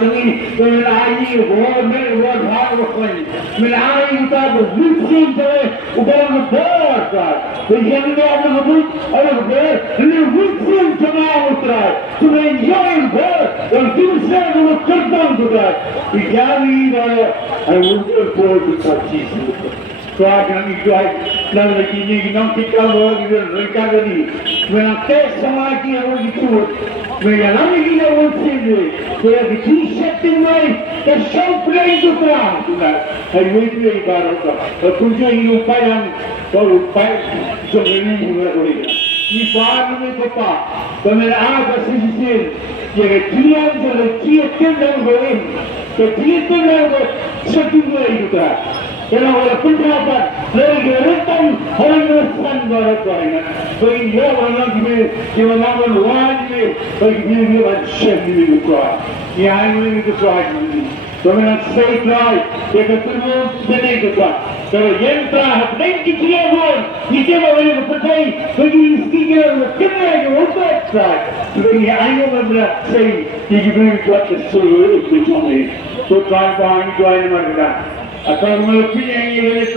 Sngi, melai war hard work, melai kita berwujud jadi uban board, yang ini ada wujud, ini wujud jangan utrai, cuma yang board, yang Jingshah itu kerjaan utrai, ini ada wujud board tercipta. So kami jual dalam ini kita kalau mereka tadi, mereka sama dia orang itu, mereka lagi kita orang sini, mereka Jingshah tinggal, tershop lagi tu kan, hari itu baru tu, kunci ini upaya, kalau upaya jangan ini boleh. Ini baru ni apa? Kalau ada sesuatu, jadi dia tinggal boleh, dia tinggal satu itu kan. Kalau orang pendapat, mereka rentan orang bersan barat-barat. Bagi dia orang ni mana wajib, bagi dia macam ni juga. Yang ini juga ni. So mereka say try, mereka terus beri juga. Kalau yang terhad, nanti dia pun, kita boleh berpercaya bagi istiqamah kita yang untuk try. Bagi ayam mereka say, kita boleh buat sesuatu itu macam ni. So try bahan itu ayam mereka. Atau mungkin yang ini